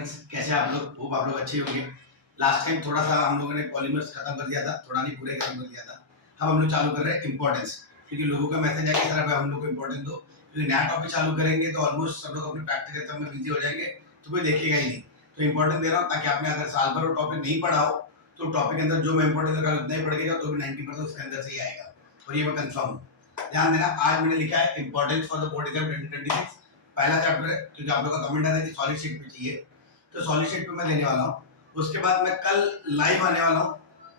Friends, कैसे आप लोग? होप आप लोग अच्छे होंगे। लास्ट टाइम थोड़ा सा हम लोगों ने पॉलीमर्स खत्म कर दिया था, थोड़ा नहीं पूरे खत्म कर दिया था। अब हम लोग चालू कर रहे हैं इंपॉर्टेंस, क्योंकि लोगों का मैसेज है कि सर अब हम लोग को इंपॉर्टेंस दो, क्योंकि नया टॉपिक चालू करेंगे तो ऑलमोस्ट सब लोग अपने प्रैक्टिकल में बिजी हो जाएंगे, तो कोई देखेगा ही नहीं। तो इंपॉर्टेंस दे रहा हूँ ताकि आपने अगर साल भर वो टॉपिक नहीं पढ़ा हो तो टॉपिक के अंदर जो मैं इंपॉर्टेंस अगर उतना ही पढ़ेगा तो भी 90% उसके अंदर से ही आएगा, और ये मैं कंफर्म हूँ। ध्यान देना, आज मैंने लिखा है importance for the board exam 2026, पहला चैप्टर है, क्योंकि आप लोग का कमेंट आया था कि सॉलिड शीट पे चाहिए, तो सॉलिड शीट पे मैं लेने वाला हूँ। उसके बाद मैं कल लाइव आने वाला हूँ,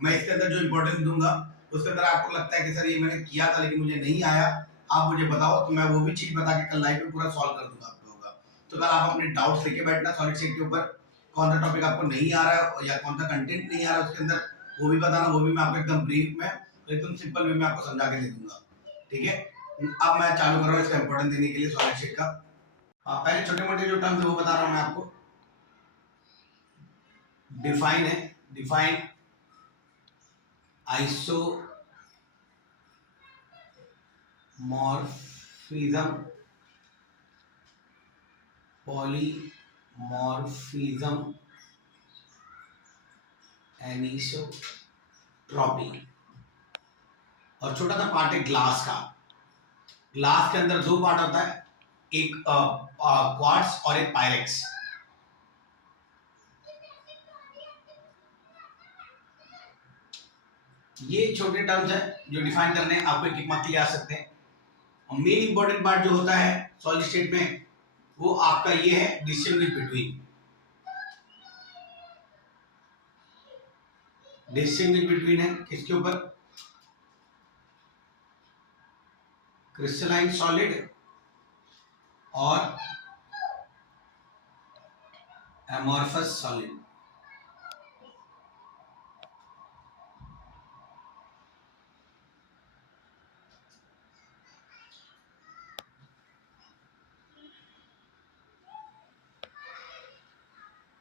मैं इसके अंदर जो इंपॉर्टेंस दूंगा उसके अंदर आपको लगता है कि सर ये मैंने किया था लेकिन मुझे नहीं आया, आप मुझे बताओ, तो मैं वो भी चीज बता के कल लाइव में पूरा सॉल्व कर दूंगा आप लोगों का। तो कल आप अपने डाउट्स लेके बैठना सॉलिड शीट के ऊपर, कौन सा टॉपिक आपको नहीं आ रहा है या कौन सा कंटेंट नहीं आ रहा है उसके अंदर, वो भी बताना, वो भी मैं आपको एकदम ब्रीफ में एकदम सिंपल वे में आपको समझा के दे दूंगा। ठीक है, अब मैं चालू कर रहा हूँ इसका इंपॉर्टेंस देने के लिए सॉलिड शीट का। पहले छोटे मोटे जो टर्म्स वो बता रहा हूँ मैं आपको। डिफाइन है, डिफाइन आइसोमॉर्फिज्म, पॉलीमॉर्फिज्म, एनिसोट्रॉपी। और छोटा सा पार्ट है ग्लास का। ग्लास के अंदर दो पार्ट होता है, एक क्वार्ट्ज और एक पायरेक्स। ये छोटे टर्म्स हैं जो डिफाइन करने आपको एक मार्क के लिए आ सकते हैं। और मेन इंपॉर्टेंट पार्ट जो होता है सॉलिड स्टेट में वो आपका ये है डिस्टिंग्विश बिटवीन, डिस्टिंग्विश बिटवीन है किसके ऊपर, क्रिस्टलाइन सॉलिड और एमॉर्फस सॉलिड।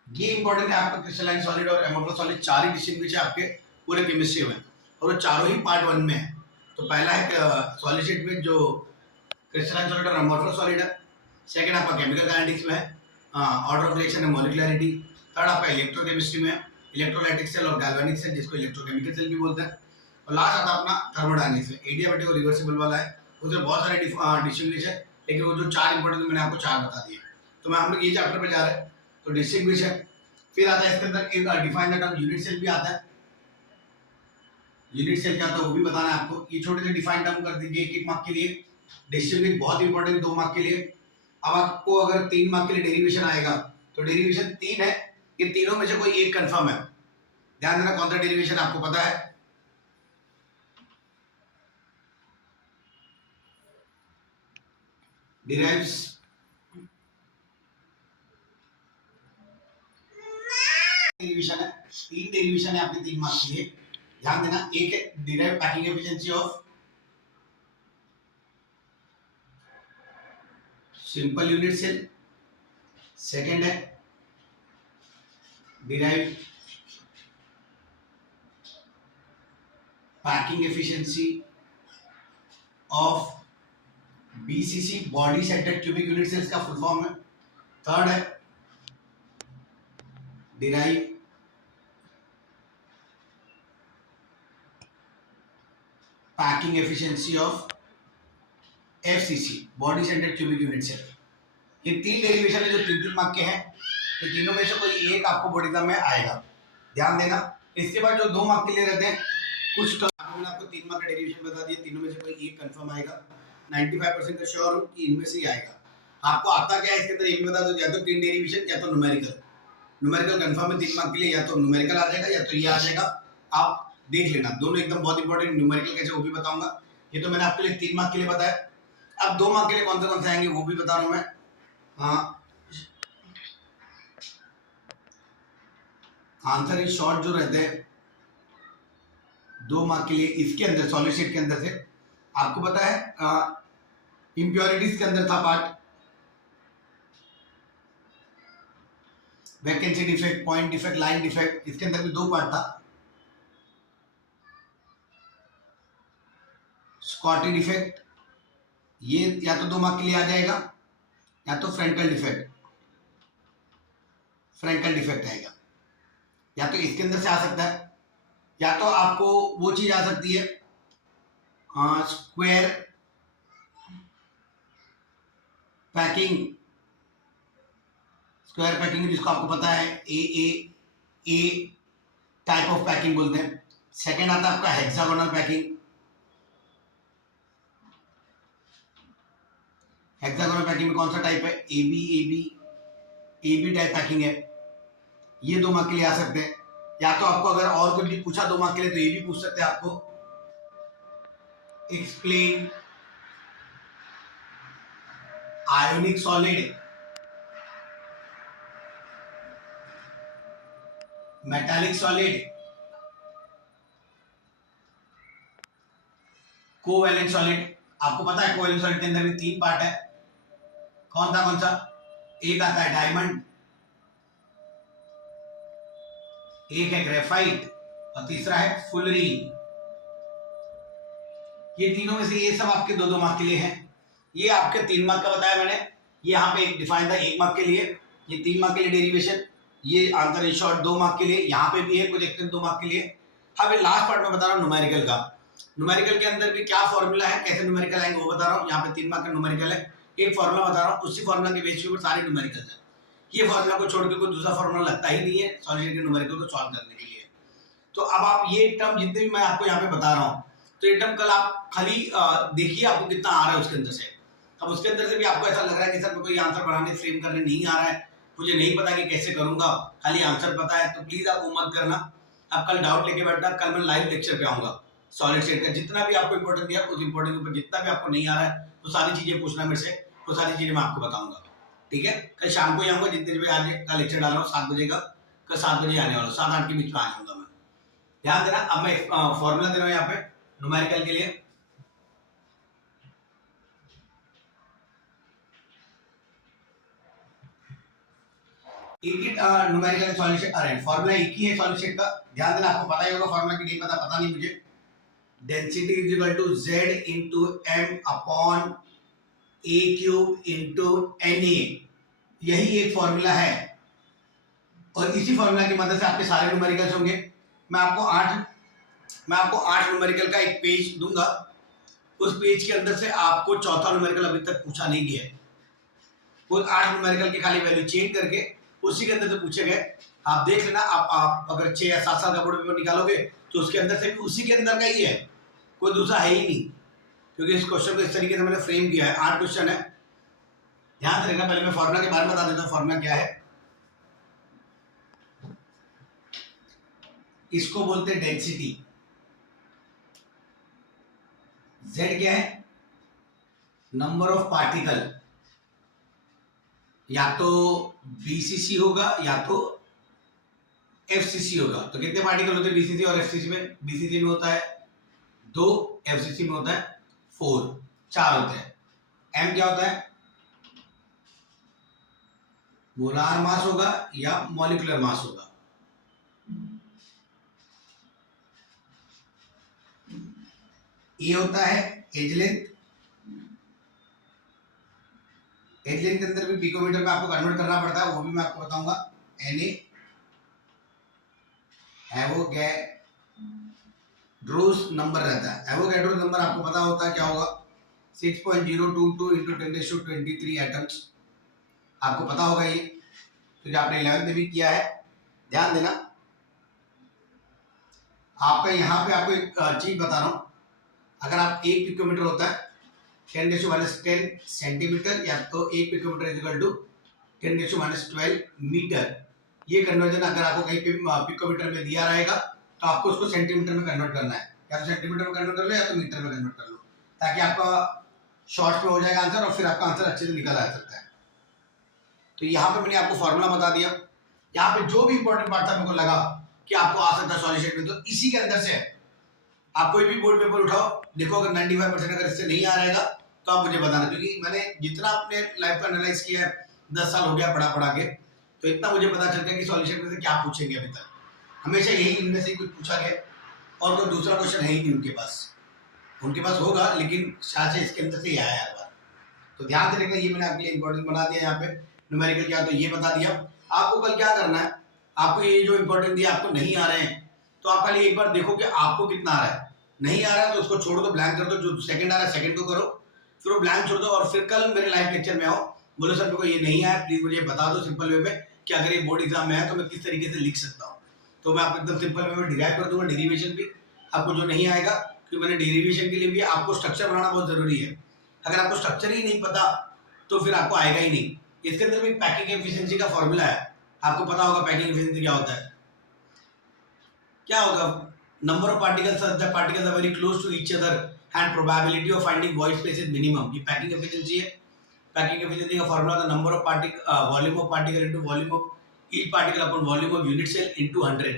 ये इंपॉर्टेंट है आपका, क्रिस्टलाइन सॉलिड और एमॉर्फस सॉलिड चार ही डिस्टिंग्विश है आपके पूरे केमिस्ट्री में, और वो चारों ही पार्ट वन में है। तो पहला है सॉलिड स्टेट में जो क्रिस्टलाइन सॉलिड और एमॉर्फस सॉलिड है। सेकंड आपका केमिकल काइनेटिक्स में है, ऑर्डर ऑफ रिएक्शन है, मॉलिक्युलरिटी। थर्ड आपका इलेक्ट्रोकेमिस्ट्री में है, इलेक्ट्रोलाइटिक सेल और गैल्वेनिक सेल जिसको इलेक्ट्रोकेमिकल सेल भी बोलते हैं। और लास्ट आता है अपना थर्मोडायनेमिक्स में, एडियाबैटिक और रिवर्सिबल वाला है, उसमें बहुत सारे डिस्टिंग्विश है, लेकिन वो जो चार इंपॉर्टेंट मैंने आपको चार बता दिए। तो मैं हम लोग ये चैप्टर पे जा रहे हैं, तो डिस्टिंग्विश है। फिर आता है इसके अंदर एक define the term unit cell भी आता है। यूनिट सेल क्या होता है वो भी बताना है आपको। ये छोटे से डिफाइन टर्म कर दीजिए एक एक मार्क के लिए। डिस्टिंग्विश बहुत इंपॉर्टेंट 2 मार्क के लिए। अब आपको अगर 3 मार्क के लिए डेरिवेशन आएगा तो डेरिवेशन 3 है, ये तीनों में से कोई एक कंफर्म है। ध्यान देना कौन सा डेरिवेशन आपको पता है। डिराइव्स डेरिवेशन है, 3 डेरिवेशन है आपके 3 मार्क के लिए। ध्यान देना, एक है derive packing efficiency of simple unit cell, second है derive packing efficiency of BCC, body centred cubic unit cells का फुल फॉर्म है। थर्ड है derive packing efficiency of FCC, body centred cubic unit cell. ये 3 derivation है जो 3 mark के हैं, तो तीनों में से कोई एक आपको बोर्ड एग्जाम में आएगा। ध्यान देना। इसके बाद जो 2 मार्क के लिए रहते हैं कुछ मैंने आपको 3 मार्क का डेरिवेशन बता दिया, तीनों में से कोई एक कंफर्म आएगा। 95% का श्योर हूं कि इनमें से ही आएगा। आपको आता क्या है इसके अंदर ये भी बता दो, या तो 3 डेरिवेशन या तो न्यूमेरिकल। न्यूमेरिकल कंफर्म है 3 मार्क के लिए, या तो न्यूमेरिकल आ जाएगा या तो ये आ जाएगा। आप देख लेना, दोनों एकदम बहुत इंपॉर्टेंट। न्यूमेरिकल कैसे वो भी बताऊंगा, ये तो मैंने आपके लिए 3 मार्क के लिए बताया। अब 2 मार्क के लिए कौन से आएंगे वो भी बता रहा हूं मैं। हाँ, आंसर इन शॉर्ट जो रहते हैं 2 मार्क के लिए इसके अंदर सॉलिड स्टेट के अंदर से आपको पता है इंप्योरिटीज के अंदर था part, vacancy defect, point defect, line defect, इसके अंदर भी 2 पार्ट था। स्कॉटी डिफेक्ट, ये या तो 2 मार्क के लिए आ जाएगा, या तो फ्रंटल डिफेक्ट। फ्रैंकल डिफेक्ट आएगा। या तो इसके अंदर से आ सकता है, या तो आपको वो चीज आ सकती है स्क्वायर पैकिंग, स्क्वायर पैकिंग जिसको आपको पता है ए टाइप ऑफ पैकिंग बोलते हैं। सेकंड आता है आपका हेक्सागोनल पैकिंग। हेक्सागोनल पैकिंग में कौन सा टाइप है? ए बी टाइप पैकिंग है। ये 2 मार्क के लिए आ सकते हैं। या तो आपको अगर और कोई भी पूछा 2 मार्क के लिए तो ये भी पूछ सकते हैं आपको, explain ionic solid, metallic solid, covalent solid. आपको पता है कोवैलेंट सॉलिड के अंदर भी 3 पार्ट है। कौन सा? एक आता है डायमंड, एक है ग्रेफाइट और तीसरा है फुलरीन। ये तीनों में से ये सब आपके 2-2 मार्क के लिए हैं। ये आपके 3 मार्क का बताया मैंने। ये यहाँ पे एक डिफाइन था 1 मार्क के लिए, ये 3 मार्क के लिए डेरिवेशन, ये आंसर इन शॉर्ट 2 मार्क के लिए, यहाँ पे भी है कुछ एक्सटेंड 2 मार्क के लिए। अब लास्ट पार्ट में बता रहा हूँ न्यूमेरिकल का। न्यूमेरिकल के अंदर भी क्या फॉर्मूला है, कैसे न्यूमेरिकल आएंगे वो बता रहा हूँ। यहाँ पे 3 मार्क का न्यूमेरिकल है, एक फॉर्मूला बता रहा हूँ, उसी फॉर्मूला के बेस पे सारे न्यूमेरिकल है। ये फॉर्मूला को छोड़ के कोई दूसरा फॉर्मूला लगता ही नहीं है सॉलिड के न्यूमेरिकल को सॉल्व करने के लिए। तो अब आप ये टर्म जितने भी मैं आपको यहाँ पे बता रहा हूँ, तो ये टर्म कल आप खाली देखिए आपको कितना आ रहा है उसके अंदर से। अब उसके अंदर से भी आपको ऐसा लग रहा है कि सर कोई आंसर बनाने फ्रेम करने नहीं आ रहा है, मुझे नहीं पता कि कैसे करूंगा, खाली आंसर पता है, तो प्लीज आप वो मत करना। आप कल डाउट लेके बैठना, कल मैं लाइव लेक्चर पे आऊंगा सॉलिड स्टेट का। जितना भी आपको इंपॉर्टेंट दिया उस इंपॉर्टेंट के ऊपर जितना भी आपको नहीं आ रहा है वो सारी चीजें पूछना मेरे से, वो सारी चीजें मैं आपको बताऊंगा। ठीक है, कल शाम को ही आऊंगा, जितने बजे आज का लेक्चर डाल रहा हूँ 7 बजे का, कल 7 बजे आने वाला हूँ, 7-8 के बीच में आ जाऊंगा मैं। ध्यान देना। अब मैं फॉर्मूला दे रहा हूँ यहाँ पे न्यूमेरिकल के लिए। एक ही न्यूमेरिकल सॉल्यूशन, अरे फॉर्मूला एक ही है सॉल्यूशन का। ध्यान देना, आपको पता ही होगा फॉर्मूला की, नहीं पता नहीं मुझे। Density is equal to Z into M upon A cube into Na, यही एक फॉर्मूला है। और इसी फॉर्मूला की मदद से आपके सारे न्यूमेरिकल्स होंगे। मैं आपको 8 न्यूमेरिकल का एक पेज दूंगा, उस पेज के अंदर से आपको चौथा न्यूमेरिकल अभी तक पूछा नहीं गया है। वो 8 न्यूमेरिकल की खाली वैल्यू चेंज करके उसी के अंदर से पूछे गए। आप देख लेना, आप अगर 6 या 7 साल का बोर्ड पेपर निकालोगे तो उसके अंदर से भी उसी के अंदर का ही है, कोई दूसरा है ही नहीं, क्योंकि इस क्वेश्चन को इस तरीके से मैंने फ्रेम किया है। 8 क्वेश्चन है, ध्यान से रखना। पहले मैं फॉर्मूला के बारे में बता देता हूँ, फॉर्मूला क्या है। इसको बोलते हैं डेंसिटी। Z क्या है? नंबर ऑफ पार्टिकल, या तो BCC होगा या तो FCC होगा। तो कितने पार्टिकल होते हैं BCC और FCC में? BCC में होता है 2, FCC में होता है 4 होते हैं। M क्या होता है? मोलार मास होगा या मॉलिक्यूलर मास होगा। ए होता है एज लेंथ, एज लेंथ के अंदर भी पिकोमीटर में आपको कन्वर्ट करना पड़ता है, वो भी मैं आपको बताऊंगा। Na एवोगैड्रोस नंबर रहता है। एवोगैड्रोस नंबर आपको पता होता है क्या होगा? 6.022 इंटू 10⁻23 एटम्स। आपको पता होगा ये, क्योंकि आपने 11th में भी किया है। ध्यान देना, आपका यहाँ पे आपको एक चीज बता रहा हूँ। अगर आप 1 पिकोमीटर होता है 10⁻10 सेंटीमीटर, या तो 1 picometre is equal to 10⁻12 metre. ये कन्वर्जन अगर आपको कहीं पे पिकोमीटर में दिया रहेगा तो आपको उसको सेंटीमीटर में कन्वर्ट करना है। या तो सेंटीमीटर में कन्वर्ट कर लो या तो मीटर में कन्वर्ट कर लो, ताकि आपका शॉर्ट पे हो जाएगा आंसर और फिर आपका आंसर अच्छे से निकल आ सकता है। तो यहाँ पे मैंने आपको फॉर्मूला बता दिया। यहाँ पे जो भी इंपॉर्टेंट पार्ट था मेरे को लगा कि आपको आ सकता है सॉल्यूशन में, तो इसी के अंदर से आप कोई भी बोर्ड पेपर उठाओ, देखो अगर 95% अगर इससे नहीं आ रहेगा तो आप मुझे बताना, क्योंकि मैंने जितना अपने लाइफ को एनालाइज किया है, 10 साल हो गया पढ़ा के, तो इतना मुझे पता चल गया कि सॉल्यूशन में से क्या पूछेंगे। अभी तक हमेशा यही इनमें से कुछ पूछा गया और कोई दूसरा क्वेश्चन है ही नहीं उनके पास होगा, लेकिन शायद से इसके अंदर से ही आया हर बार। तो ध्यान से रखना, ये मैंने आपके लिए इंपॉर्टेंट बना दिया। यहाँ पे न्यूमेरिकल क्या तो ये बता दिया। आपको कल क्या करना है, आपको ये जो इंपॉर्टेंट दिया आपको नहीं आ रहे हैं, तो आप पहले एक बार देखो कि आपको कितना आ रहा है। नहीं आ रहा है तो उसको छोड़ दो, ब्लैंक कर दो। जो सेकंड आ रहा है सेकंड को करो, फिर वो ब्लैंक छोड़ दो और फिर कल मेरे लाइव लेक्चर में आओ, बोलो सर मेरे को ये नहीं आया, प्लीज मुझे बता दो सिंपल वे में कि अगर ये बोर्ड एग्जाम में है तो मैं किस तरीके से लिख सकता हूँ। तो मैं आपको एकदम सिंपल वे में डिराइव कर दूंगा, डेरिवेशन भी आपको जो नहीं आएगा, क्योंकि मैंने डेरिवेशन के लिए भी आपको स्ट्रक्चर बनाना बहुत जरूरी है। अगर आपको स्ट्रक्चर ही नहीं पता तो फिर आपको आएगा ही नहीं। इसके अंदर भी पैकिंग एफिशिएंसी का फॉर्मूला है, आपको पता होगा पैकिंग एफिशिएंसी क्या होता है। क्या होगा, number of particles such that particles are very close to each other and probability of finding void space is minimum. ये पैकिंग एफिशिएंसी है। पैकिंग एफिशिएंसी का फॉर्मूला था number of particle volume of particle into volume of each particle upon volume of unit cell into 100।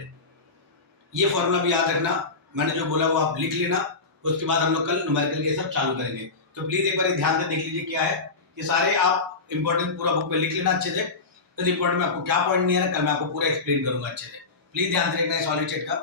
ये formula भी याद रखना, मैंने जो बोला वो आप लिख लेना। उसके बाद हम लोग कल न्यूमेरिकल के सब चालू करेंगे। तो प्लीज एक बार ध्यान से देख लीजिए क्या है, ये सारे आप इंपॉर्टेंट पूरा बुक में लिख लेना अच्छे से। इंपॉर्टेंट में आपको क्या पॉइंट नहीं है, कल मैं आपको पूरा एक्सप्लेन करूंगा अच्छे से। प्लीज ध्यान से रखना है सॉलिड चेट का।